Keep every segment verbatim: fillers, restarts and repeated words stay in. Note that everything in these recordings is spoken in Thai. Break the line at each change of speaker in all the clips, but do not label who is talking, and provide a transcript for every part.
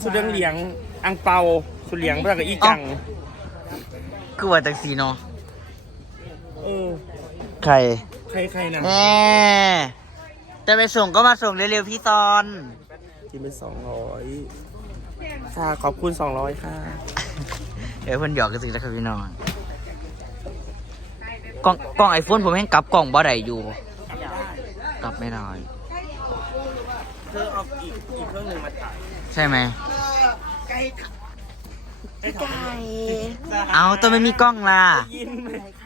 สุดเลี้ยงเลี้ยงอังเปาสุดเลี้ยงเพื่อนกับอีจัง
คือว่าจังสีเนาะ
เออ
ใคร
ใครใครนะ
แหมจะไปส่งก็มาส่งเร็วๆพี่ตอน
ที่เป็นสองร้อยค่ะขอบคุณสองร้อยค่ะ
เดี๋ยวเพิ่นหยอกกันสินะครับพี่น้องกล้องกล้องไอโฟนผมแห้งกลับกล้องบ่ได้อยู่กลับไม่ได้
เธอเอาอีกอีกเครื่องหนึ่งมาถ่าย
ใช่ไหม
ไก่ไก่
เอาตัวไม่มีกล้องล่ะ
ยินไหม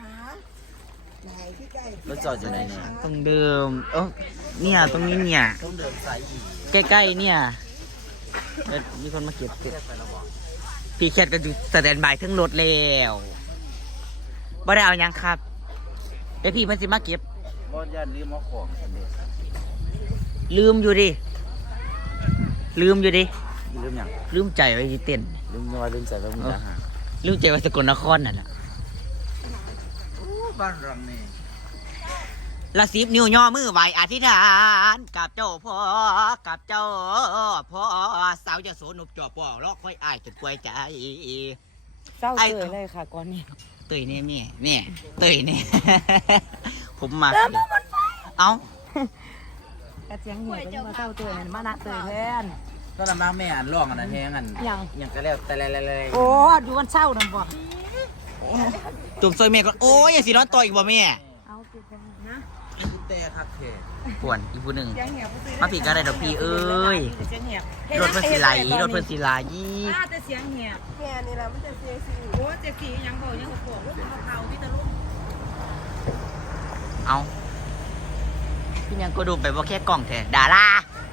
รถจอดอยู่ไหนเนี่ยตรงเดิมเออเนี่ยตรงนี้เนี่ยตรงเดิมสายอีใกล้ๆเนี่ยมีคนมาเก็บพี่แคทก็อยู่สแตนบายทั้งรถแล้วบ่ได้เอายังครับเดี๋ยวพี่มันสิมาเก็บบ่ยันลืมเอาของลืมอยู่ดิลืมอยู่ดิลืมยังลืมใจไว้ที่เต้นลืมว่าลืมใจไว้มุกดาหารลืมใจไว้สกลนครนั่นแหละบ้านรังนี่ละสิบนิ้วย่อมือไหวอธิษฐานกับเจ้าพ่อกับเจ้าพ่อสาวจะโสนุบจอบป่อรอค่อยอายจนกล้วยใจ
เศร้าเตยเลยค่ะก่อนนี้
เตยเนี่ยเนี่ยเนี่ยเตยเนี่ยผมมาเอ้าก
ระเจียงเหี่ยวก็มาเศร้าเตยมาหนักเตยแทน
ก็ลำบากแม่อ่านร้องอันนั้นแทงอันยังยังก็แล้วแต่อะไรๆ
โอ้ดูวันเศร้านั่นบ่
จุ่มซอยแม่ก่อนโอ้ยอย่าสิร้อนต่ออีกบ่แม่
เอาติดนะ
แต่คักเทปวนอีกผู้หนึ่งมาผีก็ได้ดอกพี่เอ้ยรถเพิ่นสีไหลรถเพิ่นสีไหลยี่
แต่เสียงเหี่ยแค่นี่แหละมันจะเสียสีโอ้เสียสียังบอกยังบอกลูกมะพร้าวพี่ตะลุก
เอาพี่ยังก็ดูไปว่าแค่กล่องแท้ดารา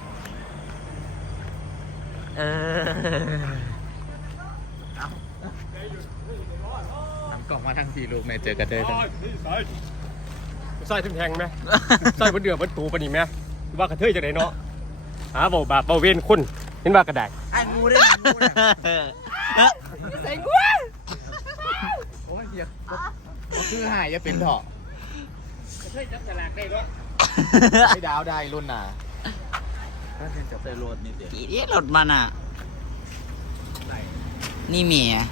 เออทำกล่องมาทั้งสี่ลูกไม่เจอกันเลย
ใส่ถึงแทงไหมใส่บนเดือบนตูปนี่ไหมว่ากระเทยจะไหนเนาะหาเบาบาเบาเวียนคุณเห็นว่ากระได
ไอ้งูได้งูได้
ใส่กู
โอ้ยเหี้ยคือหายจะเป็นเถาะ
กระเทยจับฉลากได้เนาะ
ไอ้ดาวได้รุ่นน่ะก็เป็นจับใส่รถนี่เดี๋ยวกี่เอ๊ะรถมันอ่ะนี่เมีย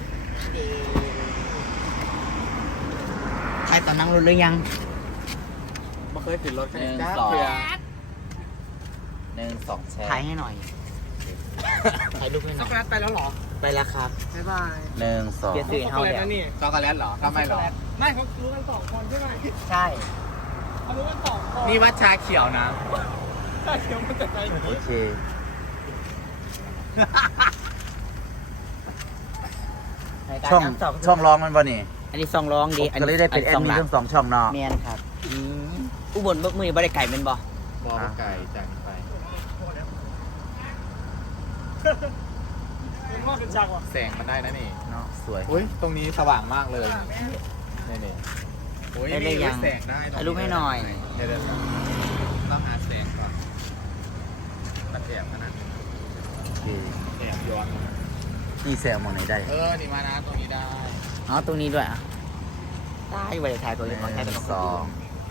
ใครตอนนั่งรถหรือยัง
ไม่เคยติดรถ
หนึ่งสองหนึ่งสองแชร์ถ่ายให้หน่อยถ่ายรูปให้หน่อย
ช็อกโกแลตไปแล้วหรอ
ไปแล้วครับ
บ๊ายบาย
หนึ่งสอง
เดี๋ยวสื่อเขาแล้วนี่
ช็อกโกแลตหรอทำไมหรอ
ไม่เขารู้กันสองคนใช่ไหม
ใช่
เขารู้กันสองคน
นี่วัดชาเขียวนะ
ชาเขียวมันจะใจโอเค
ช่องช่องร้องมันป่ะนี่
อันนี้ซองร้องดี
อันนี้ได้เป็นแอดมินทั้งสองช่องเนาะ
เมียนครับอุบลเบิกมือบริไก่เป็นบ่
บ่ไก่จังไปแสงมันได้นะนี่เนาะสวยอุ้ยตรงนี้สว่างมากเลยนี่นี่โอ้ย
ได้ยัง
แสงได้
ถ่ายรูปให้หน่อย
เดี๋ยวต้องหาแสงก่อนตัดแสงขนาดแสงย้อนนี่แสงมองไหนได้เออนี่มานะตรงนี้ได้
อ๋อตรงนี้ด้วยอ่ะได้ไว้ถ่ายตัวนี้ก่อนถ่ายตัว
สอง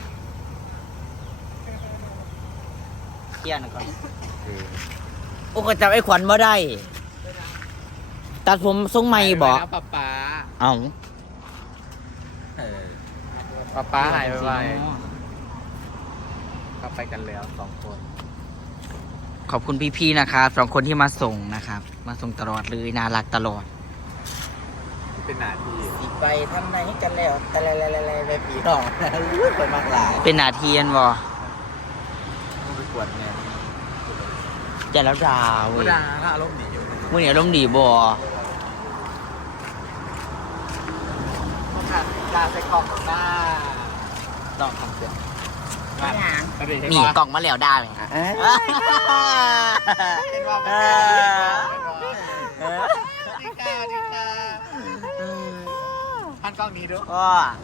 เที่ยงก่อนโอ้ก็จับไอ้ขวัญมาได้ตัดผมทรงใหม่บอก
ป้าป้า
เอ้า
ป้าป้าหายไปไปกลับไปกันแล้วสองคน
ขอบคุณพี่ๆนะครับสองคนที่มาส่งนะครับมาส่งตลอดเลยน่ารักตลอด
เป็นหน้าที่
สีไปทำไหนกันแล้วแต่อะไรๆๆไปผีดอกคนมากหลายเป็นหน้าที่อันบ่
ต้องไปกวดไง
จะแล้วดาวเว้ย
ดาถ้าอารมณ์ดีอยู่
มื่อนี้อารมณ์ดีบ่
ดาใส่กล่องหน้า
ลองทำเสียง
มี
กล่องมาแล้วได้ไหมฮะ
เป็นว่าเป็นดีค่ะดีค่ะพันกล้องนี้ดู
ก็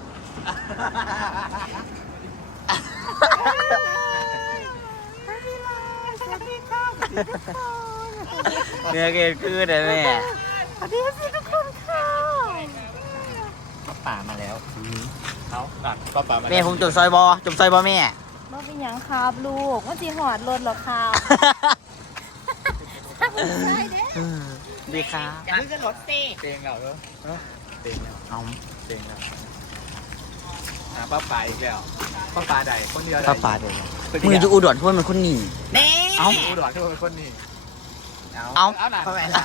เนื้อเกลือคือได้ไหม
สวัสดีทุกคนค่ะป้าป่ามาแล้วเขาตัดป้าป่ามา
แม่ผมจบซอยบอจบซอยบอแม่
มาเป็นยังครับลูกว่าจีหอดรถหรอครับใช่เด้
ดีครับ
อย่าเพิ่งขึ้นรถสิ
เตียงเราเนอะเตียงเรา
เอา
เตียงเราหาป้าป่าอีกแล้วป้าป่าใดคนเดียว
ป้าปลาเดี๋ยวมืออยู่อุดรทั่วมันคนหนี
เน่
เอ้า
อุดรที่เป็นคนนี้
เอา
เอาหน่ะ
เข้าไป
เอา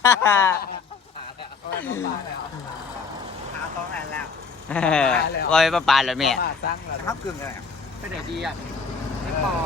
แล้ว
เอาต้องแอนแล้ว
ว่าไปป้าปลาแล้วแม่
ป้าสร้างแล้วทับกึ่งอะไรไปไหนดีอ่ะไม่ปอ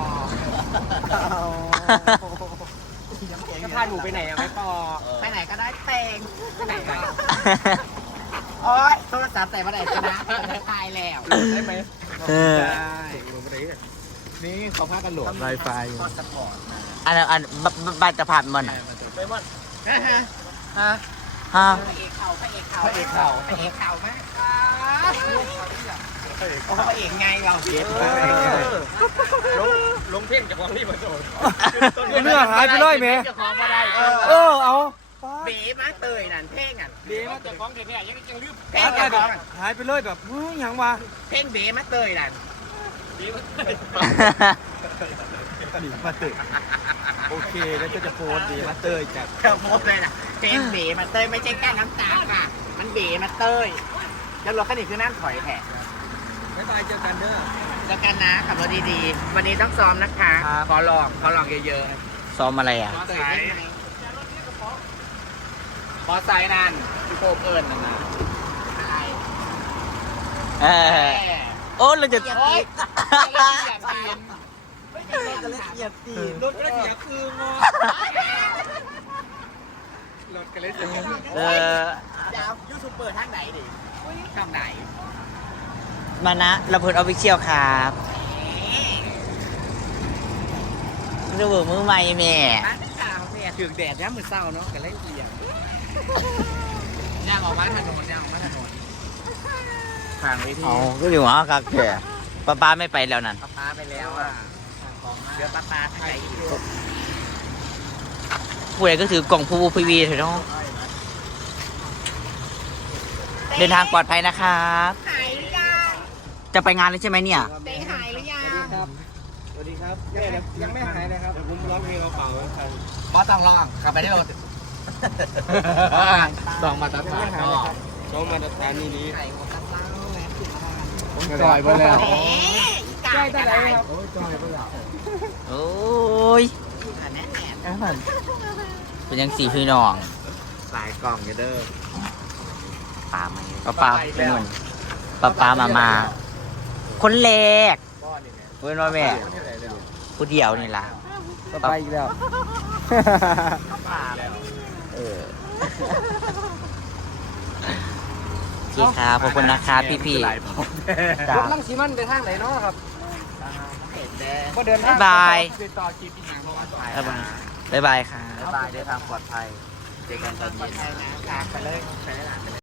จะพาหนูไปไหนอะไม่ปอ
ไปไหนก็ได้เต็งไปไหนก็โอ๊ยโทรศัพท์ใส่มาไหนจะนะตายแล้ว
ได้ไหม
เออ
ได้นี่เขาพากันโหลดไวไฟอยู่
อันนั้นอันบbบ้านจะผ่านมันอ่ะ
ไปวัด
ฮะ
ฮะ
ฮะ
พระเอกเข่าพระเอกเข่า
พระเอกเข่า
พระเอกเข่ามากโอ้พระเอกไงเราเสีย
ลงลงเพ่งจากวังนี่มาโดน
เนื้อหายไปเลยไหม
จะคล้องมาได้
เออเอา
เบ๋มาเตยนั่นเพ่งอ่ะ
เดี๋ยวมาจากของเด็กเนี่ยยังยังลืม
เพ่งจะคล้อง
หายไปเลยแบบเฮ้ยยังวะ
เพ่งเบ๋มาเตยนั่น
ดี
หนีมาตึกโอเคแล้วก็จะโพสดีมาเตยจาก
เธอโพสเลยนะเพ่งเบ๋มาเตยไม่ใช่แก้น้ำตาค่ะ มันเบ๋มาเตยแล้วรถคันนี้คือนั่นถอยแผล
บ๊ายบายเจอกันเด้อ
แล้วกันนะขับรถดีๆ วันนี้ต้องซ้อมนะคะ
ครับ
ขอลองขอลองเยอะ
ซ้อมอะไรอ่ะ
ๆเตยได้ไหมบอสไซน์นั่นพี่โคเอิญนั่นนะใช่
เออโอ้เราจะ
โอ๊ยอยากตีน
ก็เลยเหยียบตีรถก็เลยเหยียบคืนงอรถก็เลยเหยียบ
เออ
จะเอายูทูบเบอร์ทางไหนดิช่องไหน
มานะระเบิดออฟฟิเชียลครับดูเบอร์มือใหม่แม่
บ้านสาวเนี่ยถึงแดดย่ำมือเศร้าเนาะกันเลยเหยียบย่างออกมาถนนย่างออกมาถนนทางวิธี
เอาก็อยู่หอครับแกป้าป้าไม่ไปแล้วนั่น
ป้าป้าไปแล้วอ่ะเดี๋ยวป้าป้าทางไหนอีก
ผู้ใดก็ถือกล่องพูพีวีเถอะเนาะเดินทางปลอดภัยนะครับ
หายหรือยัง
จะไปงานเลยใช่ไหมเนี่ย
เต้หายหรือยัง
สวัสดีครับยังไม่หายเลยครับเดี๋ยวผมร้องเพลงเปล่าๆให้
บอสต้องลองขับไปได้รถ
สองมาตรฐานก็
โชว์มาตรฐานนี่ดี
ไข่หมดตั้งเล่าแหวนถึงอะไร
ผมจอยไปแล้ว
เอ๊ะไก่ก็ได้
โอ้ยจอยไปแล้ว
โอ้ย
อันแน่น
เป็นยังสี่พี่น้อง
สายกล่องอยู่เด้อ
ป้ามาป้าป้าไปนู่นป้าป้ามามา คนแรกเพื่อนว่าแม่ผู้เดียวนี่ล่ะ
ก็ไปอีกแล้ว
เออโอเคครับขอบคุณนะครับพี่พี่ๆจ้า
ลังสีมันไปทางไหนเนาะครับ
เห็นแดง
ก็เดิน
บ๊ายบาย
ติดต่อคลิปอีกอย่างเพราะว่า
บ๊ายบายบ๊ายบายครับ
บ๊ายบายเดินทางปลอดภัยเจอกันตอนเย็นนะไปเลยไปเลย